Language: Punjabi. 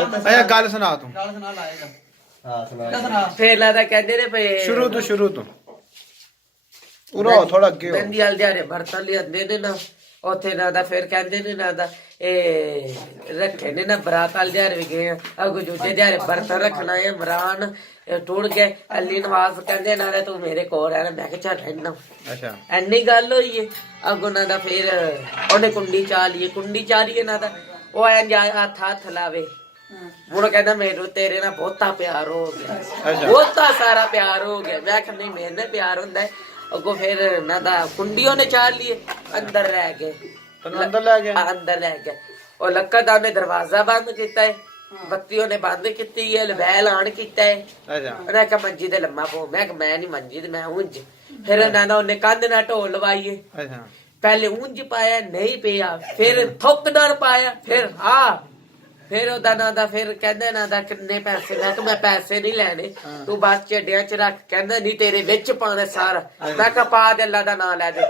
ਅੱਛਾ ਗੱਲ ਸੁਣਾ ਤੂੰ। ਗੱਲ ਸੁਣਾ ਲਾਏਗਾ। ਹਾਂ ਸੁਣਾ। ਸੁਣਾ। ਫੇਰ ਲੱਗਦਾ ਕਹਿੰਦੇ ਨੇ ਪਏ ਸ਼ੁਰੂ ਤੋਂ ਉਰੋ ਥੋੜਾ ਅੱਗੇ ਹੋ। ਮਹਿੰਦੀ ਵਾਲੇ ਦਿਹਾੜੇ ਬਰਤਨ ਲਿਆਂਦੇ ਨੇ ਨਾ ਉੱਥੇ ਨਾ ਦਾ ਫਿਰ ਕਹਿੰਦੇ ਨੇ ਨਾ ਦਾ ਇਹ ਰੱਖੇ ਨੇ ਨਾ ਬਰਾਤ ਵਾਲੇ ਦਿਹਾੜੇ ਵੀ ਗਏ ਅਗੋ ਦੂਜੇ ਦਿਹਾੜੇ ਬਰਤਨ ਰੱਖਣਾ ਹੈ ਇਮਰਾਨ ਟੁੱਟ ਗਏ ਅਲੀ ਨਵਾਜ਼ ਕਹਿੰਦੇ ਨਾ ਤੂੰ ਮੇਰੇ ਕੋਲ ਰਹਿਣਾ ਮੈਂ ਕਿਹਾ ਚੱਲ ਰਹਿਣਾ। ਅੱਛਾ ਐਨੀ ਗੱਲ ਹੋਈ ਏ ਅੱਗੋਂ ਨਾ ਦਾ ਫਿਰ ਉਹਨੇ ਕੁੰਡੀ ਚਾਲੀਏ ਨਾ ਦਾ ਉਹ ਐਂ ਹੱਥ ਲਾਵੇ ਮੁੜ ਕਹਿੰਦਾ ਮੈਨੂੰ ਤੇਰੇ ਨਾਲ ਬਹੁਤਾ ਪਿਆਰ ਹੋ ਗਿਆ ਬਹੁਤਾ ਸਾਰਾ ਪਿਆਰ ਹੋ ਗਿਆ। ਮੈਂ ਕਿਹਾ ਨਹੀਂ ਮੇਰੇ ਨਾਲ ਪਿਆਰ ਹੁੰਦਾ ਹੈ। ਅੱਗੋਂ ਫਿਰ ਨਾ ਦਾ ਕੁੰਡੀ ਉਹਨੇ ਚਾਲ ਲਈ ਅੰਦਰ ਲੈ ਗਏ ਅੰਦਰ ਲੈ ਗਿਆ ਉਹ ਲੱਕੜ ਦਾ ਉਹਨੇ ਦਰਵਾਜ਼ਾ ਬੰਦ ਕੀਤਾ ਹੈ ਬੱਤੀ ਉਹਨੇ ਬੰਦ ਕੀਤੀ ਹੈ ਲਵੈਲ ਆਣ ਕੀਤਾ ਹੈ। ਅੱਛਾ ਉਹਨੇ ਕਿਹਾ ਮੰਜੀ ਤੇ ਲੰਮਾ ਪੋ ਮੈਂ ਕਿਹਾ ਮੈਂ ਨਹੀਂ ਮੰਜੀ ਤੇ ਮੈਂ ਉਂਝ ਫਿਰ ਉਹਨਾਂ ਨੇ ਉਹਨੇ ਕੰਧ ਨਾਲ ਢੋਲ ਲਵਾਈਏ ਅੱਛਾ ਪਹਿਲੇ ਉਂਝ ਪਾਇਆ ਨਹੀਂ ਪਿਆ ਫਿਰ ਥੁੱਕ ਨਾਲ ਪਾਇਆ ਫਿਰ ਉਹਦਾ ਨਾਂ ਦਾ ਫਿਰ ਕਹਿੰਦੇ ਨਾ ਦਾ ਕਿੰਨੇ ਪੈਸੇ ਮੈਂ ਕਿਹਾ ਮੈਂ ਪੈਸੇ ਨਹੀਂ ਲੈਣੇ ਤੂੰ ਬਸ ਝੱਡਿਆਂ ਚ ਰੱਖ ਕਹਿੰਦਾ ਨਹੀਂ ਤੇਰੇ ਵਿੱਚ ਪਾਣਾ ਸਾਰਾ ਮੈਂ ਕਿਹਾ ਪਾ ਦੇ ਅੱਲਾ ਦਾ ਨਾਂ ਲੈ ਦੇ